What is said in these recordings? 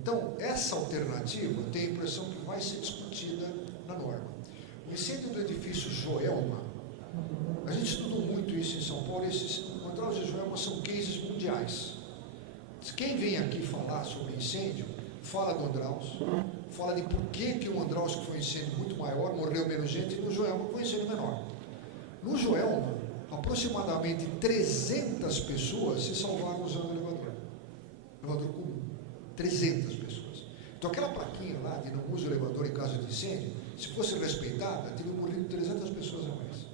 Então, essa alternativa tem a impressão que vai ser discutida na norma. O incêndio do edifício Joelma, a gente estudou muito isso em São Paulo, esses Andraus e Joelma são cases mundiais. Quem vem aqui falar sobre incêndio, fala do Andraus, fala de por que o Andraus, que foi um incêndio muito maior, morreu menos gente, e no Joelma foi um incêndio menor. No Joelma, aproximadamente 300 pessoas se salvaram usando o elevador comum. 300 pessoas. Então aquela plaquinha lá de não use o elevador em caso de incêndio, se fosse respeitada, teria morrido 300 pessoas a mais.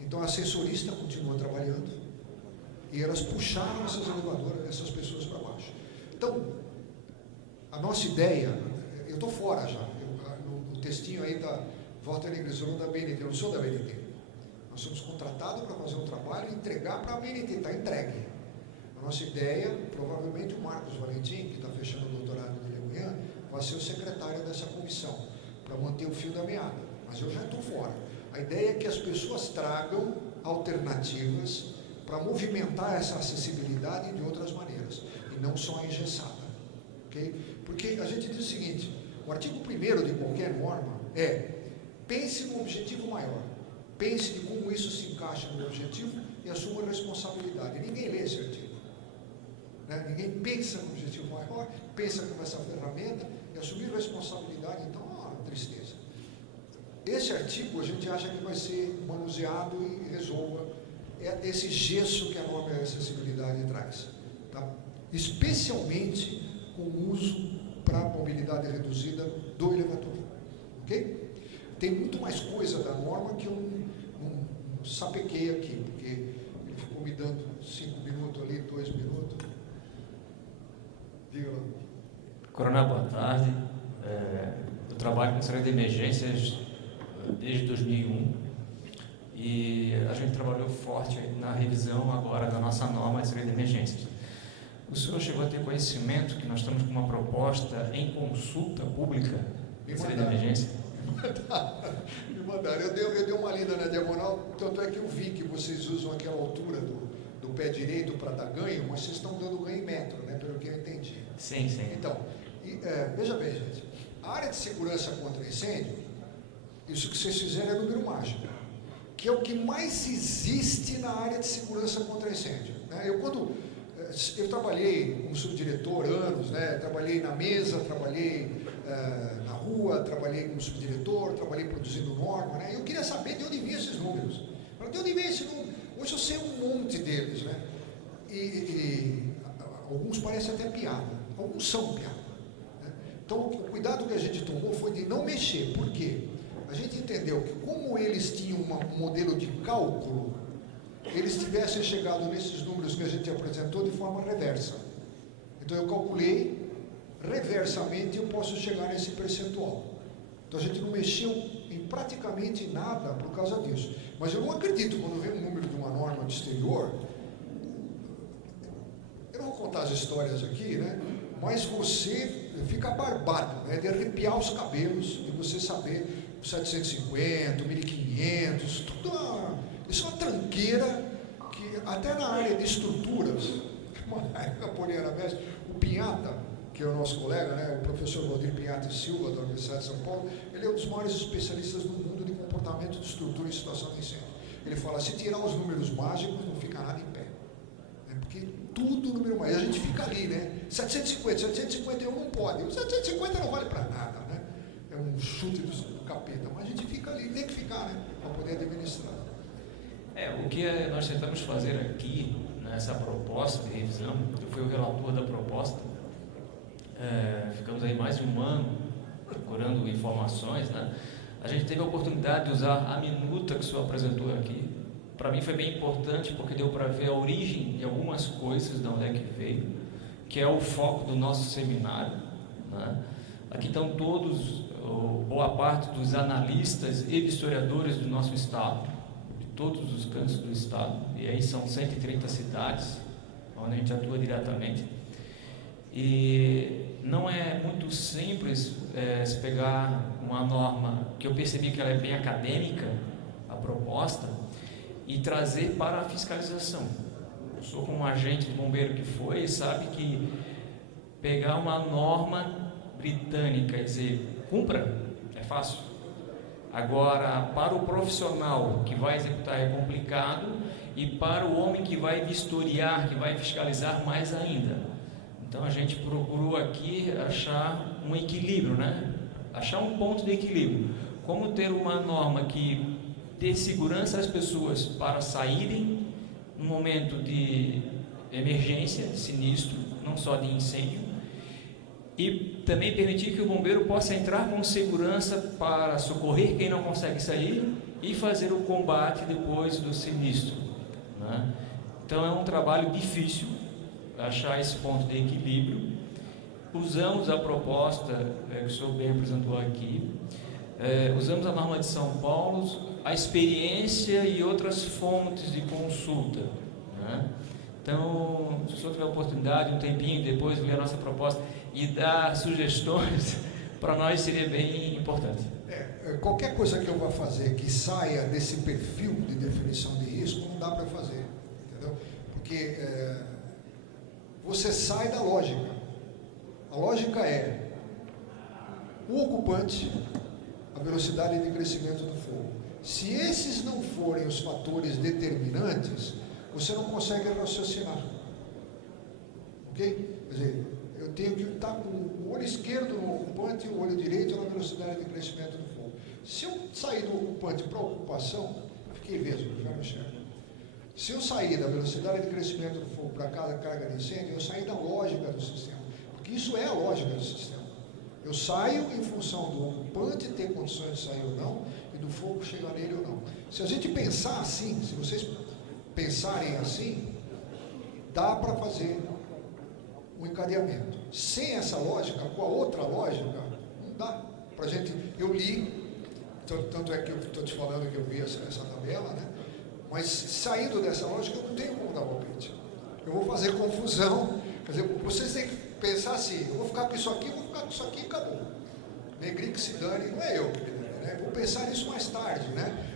Então a assessorista continuou trabalhando e elas puxaram essas pessoas para baixo. Então, a nossa ideia, eu estou fora já, no textinho aí da Walter Negresolo da BNT, eu não sou da BNT. Nós somos contratados para fazer um trabalho e entregar para a BNT, está entregue. A nossa ideia, provavelmente o Marcos Valentim, que está fechando o doutorado dele amanhã, vai ser o secretário dessa comissão, para manter o fio da meada. Mas eu já estou fora. A ideia é que as pessoas tragam alternativas para movimentar essa acessibilidade de outras maneiras, e não só a engessada. Okay? Porque a gente diz o seguinte, o artigo 1º de qualquer norma é, pense no objetivo maior, pense de como isso se encaixa no objetivo e assuma a responsabilidade. Ninguém lê esse artigo. Né? Ninguém pensa no objetivo maior, pensa como essa ferramenta e assumir responsabilidade, então é uma tristeza. Esse artigo a gente acha que vai ser manuseado e resolva esse gesso que a norma de acessibilidade traz. Tá? Especialmente com o uso para a mobilidade reduzida do elevador. Ok? Tem muito mais coisa da norma que eu não sapequei aqui, porque ele ficou me dando 5 minutos ali, 2 minutos. Diga lá. Coronel, boa tarde. Eu trabalho com saída de emergências desde 2001 e a gente trabalhou forte na revisão agora da nossa norma de saída de emergências. O senhor chegou a ter conhecimento que nós estamos com uma proposta em consulta pública de saída de emergência? Me mandaram. Eu dei uma lida na diagonal, tanto é que eu vi que vocês usam aquela altura do pé direito para dar ganho, mas vocês estão dando ganho em metro, né, pelo que eu entendi. Sim, sim. Então, veja bem, gente, a área de segurança contra incêndio, isso que vocês fizeram é número mágico, que é o que mais existe na área de segurança contra incêndio. Né? Eu trabalhei como subdiretor anos, né? Trabalhei na mesa, trabalhei na rua, trabalhei como subdiretor, trabalhei produzindo norma, né? Eu queria saber de onde vinham esses números. De onde vem esse número? Hoje eu sei um monte deles, né? E alguns parecem até piada, alguns são piada. Né? Então o cuidado que a gente tomou foi de não mexer. Por quê? A gente entendeu que como eles tinham um modelo de cálculo, eles tivessem chegado nesses números que a gente apresentou de forma reversa. Então eu calculei, reversamente eu posso chegar nesse percentual. Então a gente não mexeu em praticamente nada por causa disso. Mas eu não acredito, quando vem um número de uma norma do exterior, eu não vou contar as histórias aqui, né? Mas você fica barbado, né? De arrepiar os cabelos e você saber 750, 1500, tudo isso é uma tranqueira que até na área de estruturas, uma época poliana mestre, o Pinhata, que é o nosso colega, né, o professor Valdir Pinhata Silva, da Universidade de São Paulo, ele é um dos maiores especialistas no mundo de comportamento de estrutura em situação de incêndio. Ele fala, se tirar os números mágicos, não fica nada em pé. Porque tudo número mágico. E a gente fica ali, né? 750, 751 não pode. O 750 não vale para nada, né? É um chute do capeta. Mas a gente fica ali, tem que ficar, né? Para poder administrar. O que nós tentamos fazer aqui, nessa proposta de revisão, eu fui o relator da proposta, ficamos aí mais de um ano procurando informações, né? A gente teve a oportunidade de usar a minuta que o senhor apresentou aqui. Para mim foi bem importante porque deu para ver a origem de algumas coisas, de onde é que veio, que é o foco do nosso seminário, né? Aqui estão todos, boa parte dos analistas e historiadores do nosso estado, de todos os cantos do estado, e aí são 130 cidades onde a gente atua diretamente. E não é muito simples se pegar uma norma que eu percebi que ela é bem acadêmica, a proposta, e trazer para a fiscalização. Eu sou como um agente de bombeiro que foi, sabe que pegar uma norma britânica e dizer, cumpra, é fácil. Agora, para o profissional que vai executar é complicado, e para o homem que vai vistoriar, que vai fiscalizar, mais ainda. Então a gente procurou aqui achar um equilíbrio, né? Achar um ponto de equilíbrio. Como ter uma norma que dê segurança às pessoas para saírem no momento de emergência, de sinistro, não só de incêndio, e também permitir que o bombeiro possa entrar com segurança para socorrer quem não consegue sair e fazer o combate depois do sinistro, né? Então é um trabalho difícil achar esse ponto de equilíbrio. Usamos a proposta que o senhor bem apresentou aqui, usamos a norma de São Paulo, a experiência e outras fontes de consulta, né? Então, se o senhor tiver oportunidade, um tempinho depois, ler a nossa proposta e dar sugestões, para nós seria bem importante. Qualquer coisa que eu vá fazer que saia desse perfil de definição de risco, não dá para fazer, entendeu? Porque você sai da lógica. A lógica é o ocupante, a velocidade de crescimento do fogo. Se esses não forem os fatores determinantes, você não consegue raciocinar. Ok? Quer dizer, eu tenho que estar com o olho esquerdo no ocupante e o olho direito na velocidade de crescimento do fogo. Se eu sair do ocupante para a ocupação, fiquei vesgo, já não enxergo. Se eu sair da velocidade de crescimento do fogo para cada carga de incêndio, eu saí da lógica do sistema. Porque isso é a lógica do sistema. Eu saio em função do ocupante ter condições de sair ou não, e do fogo chegar nele ou não. Se a gente pensar assim, se vocês pensarem assim, dá para fazer um encadeamento. Sem essa lógica, com a outra lógica, não dá para a gente. Eu li, tanto é que eu estou te falando que eu vi essa tabela, né? Mas saindo dessa lógica, eu não tenho como dar palpite. Eu vou fazer confusão. Quer dizer, vocês têm que pensar assim: eu vou ficar com isso aqui, vou ficar com isso aqui e acabou. Negri que se dane, não é eu que me dane, né? Vou pensar nisso mais tarde, né?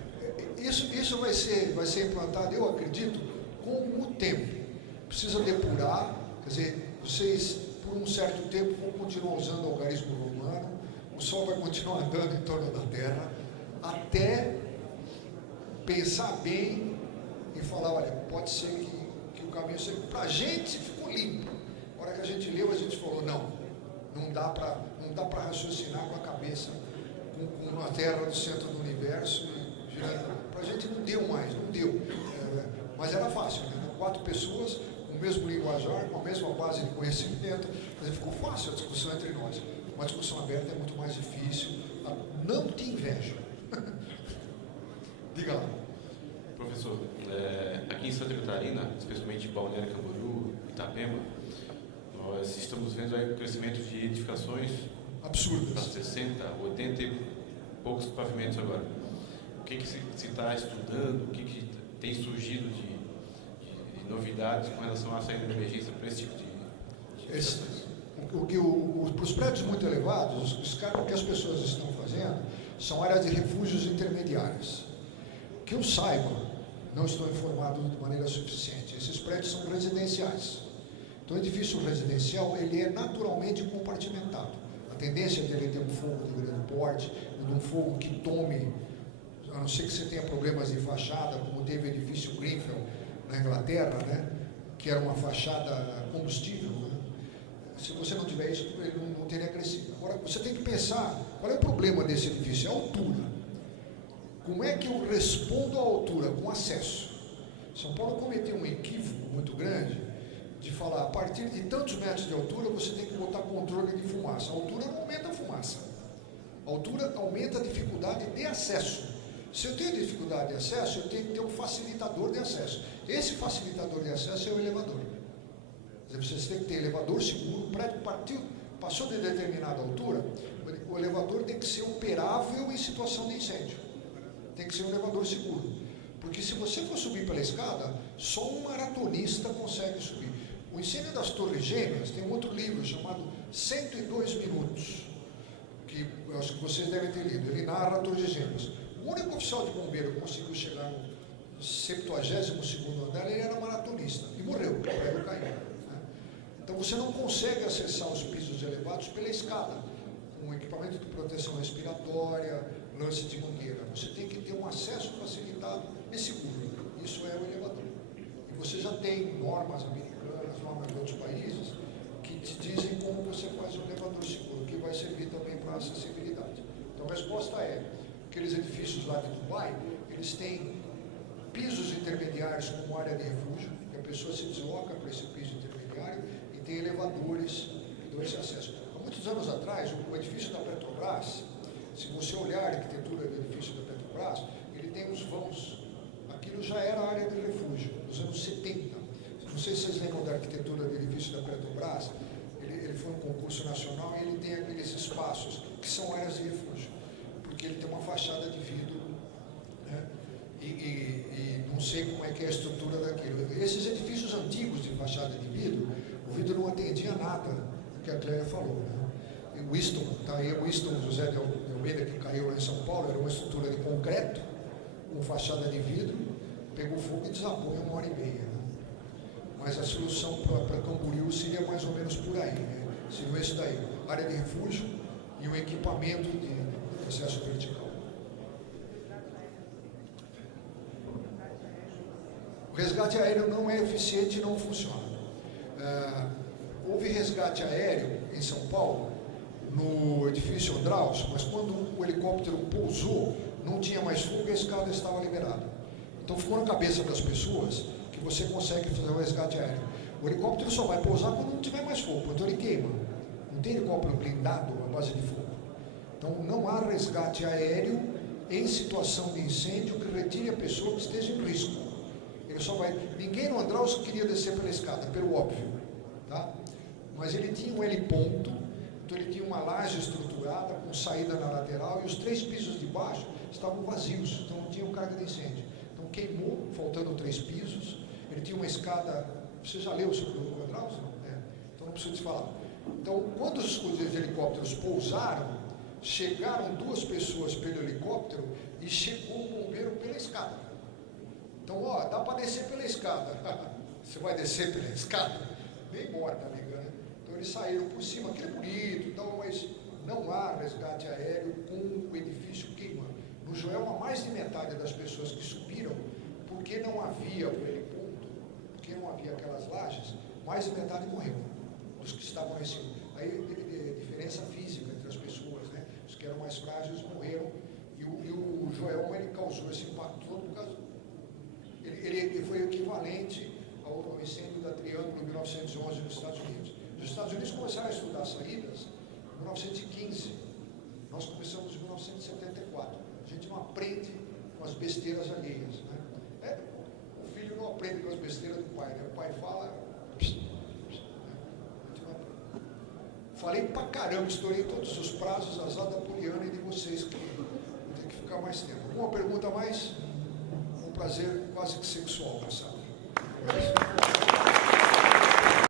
Isso vai ser implantado, eu acredito, com o tempo. Precisa depurar, quer dizer, vocês, por um certo tempo, vão continuar usando o algarismo romano, o Sol vai continuar andando em torno da Terra, até pensar bem e falar, olha, pode ser que o caminho seja... Para a gente ficou limpo. Na hora que a gente leu, a gente falou, não dá para raciocinar com a cabeça, com a Terra no centro do universo, para a gente não deu mais, não deu. Mas era fácil, né? 4 pessoas, com o mesmo linguajar, com a mesma base de conhecimento, ficou fácil a discussão entre nós. Uma discussão aberta é muito mais difícil. Não te invejo. Diga lá. Professor, aqui em Santa Catarina, especialmente Balneário Camboriú, Itapema, nós estamos vendo aí o crescimento de edificações absurdas. Para 60, 80 e poucos pavimentos agora. O que se está estudando, o que tem surgido de novidades com relação à saída de emergência para esse tipo de edificações? Para os prédios muito elevados, o que as pessoas estão fazendo são áreas de refúgios intermediárias. Que eu saiba, não estou informado de maneira suficiente, esses prédios são residenciais. Então, o edifício residencial, ele é naturalmente compartimentado. A tendência dele é ter um fogo de grande porte, de um fogo que tome, a não ser que você tenha problemas de fachada, como teve o edifício Grenfell na Inglaterra, né? Que era uma fachada combustível, né? Se você não tiver isso, ele não teria crescido. Agora, você tem que pensar, qual é o problema desse edifício? É a altura. Como é que eu respondo à altura? Com acesso. São Paulo cometeu um equívoco muito grande de falar, a partir de tantos metros de altura, você tem que botar controle de fumaça. A altura não aumenta a fumaça. A altura aumenta a dificuldade de acesso. Se eu tenho dificuldade de acesso, eu tenho que ter um facilitador de acesso. Esse facilitador de acesso é o elevador. Quer dizer, você tem que ter elevador seguro, o prédio passou de determinada altura, o elevador tem que ser operável em situação de incêndio. Tem que ser um elevador seguro. Porque se você for subir pela escada, só um maratonista consegue subir. O incêndio das Torres Gêmeas tem um outro livro chamado 102 Minutos, que eu acho que vocês devem ter lido. Ele narra a Torres Gêmeas. O único oficial de bombeiro que conseguiu chegar no 72º andar, ele era maratonista e morreu, o prédio caiu. Então você não consegue acessar os pisos elevados pela escada, com equipamento de proteção respiratória, lance de mangueira. Você tem que ter um acesso facilitado e seguro. Isso é o elevador. E você já tem normas americanas, normas de outros países, que te dizem como você faz um elevador seguro, que vai servir também para acessibilidade. Então a resposta é, aqueles edifícios lá de Dubai, eles têm pisos intermediários como área de refúgio, que a pessoa se desloca para esse piso intermediário, e tem elevadores que dão esse acesso. Há muitos anos atrás, o edifício da Petrobras, se você olhar a arquitetura do edifício da Petrobras, ele tem os vãos. Aquilo já era área de refúgio, nos anos 70. Não sei se vocês lembram da arquitetura do edifício da Petrobras, ele foi um concurso nacional e ele tem aqueles espaços que são áreas de refúgio, porque ele tem uma fachada de vidro, né? E não sei como é que é a estrutura daquilo. Esses edifícios antigos de fachada de vidro, o vidro não atendia nada do que a Clélia falou, né? E o Winston, tá aí o Winston José de Almeida, que caiu lá em São Paulo, era uma estrutura de concreto, com fachada de vidro, pegou fogo e desabou em 1h30, né? Mas a solução para Camboriú seria mais ou menos por aí, né? Seria esse daí, área de refúgio e um equipamento de acesso vertical. O resgate aéreo não é eficiente e não funciona. Houve resgate aéreo em São Paulo, no edifício Andraus, mas quando o helicóptero pousou, não tinha mais fogo e a escada estava liberada. Então ficou na cabeça das pessoas que você consegue fazer o resgate aéreo. O helicóptero só vai pousar quando não tiver mais fogo, então ele queima. Não tem helicóptero blindado à base de fogo. Então não há resgate aéreo em situação de incêndio que retire a pessoa que esteja em risco. Ele só vai... Ninguém no Andraus queria descer pela escada, pelo óbvio, tá? Mas ele tinha um heliponto, então ele tinha uma laje estruturada com saída na lateral e os 3 pisos de baixo estavam vazios, então não tinha carga de incêndio. Então queimou, faltando 3 pisos. Ele tinha uma escada. Você já leu sobre o Andraus? Então não preciso te falar. Então, quando os helicópteros pousaram, chegaram 2 pessoas pelo helicóptero e chegou o bombeiro pela escada. Então, ó, dá para descer pela escada. Você vai descer pela escada? Bem morta, amiga, né? Então eles saíram por cima, aquele bonito e tal, mas não há resgate aéreo com o edifício queimando. No Joelma, mais de metade das pessoas que subiram, porque não havia o heliponto, porque não havia aquelas lajes, mais de metade morreu, os que estavam lá em cima. Aí, diferença física entre as pessoas, né? Os que eram mais frágeis morreram, e o Joelma, ele causou esse impacto todo por causa... Ele foi equivalente ao incêndio da Triângulo em 1911 nos Estados Unidos. Os Estados Unidos começaram a estudar saídas em 1915. Nós começamos em 1974. A gente não aprende com as besteiras alheias, né? O filho não aprende com as besteiras do pai, né? O pai fala... Falei pra caramba, estourei todos os prazos, azar da Poliana e de vocês, que vão ter que ficar mais tempo. Alguma pergunta a mais? Um prazer quase que sexual, sabe?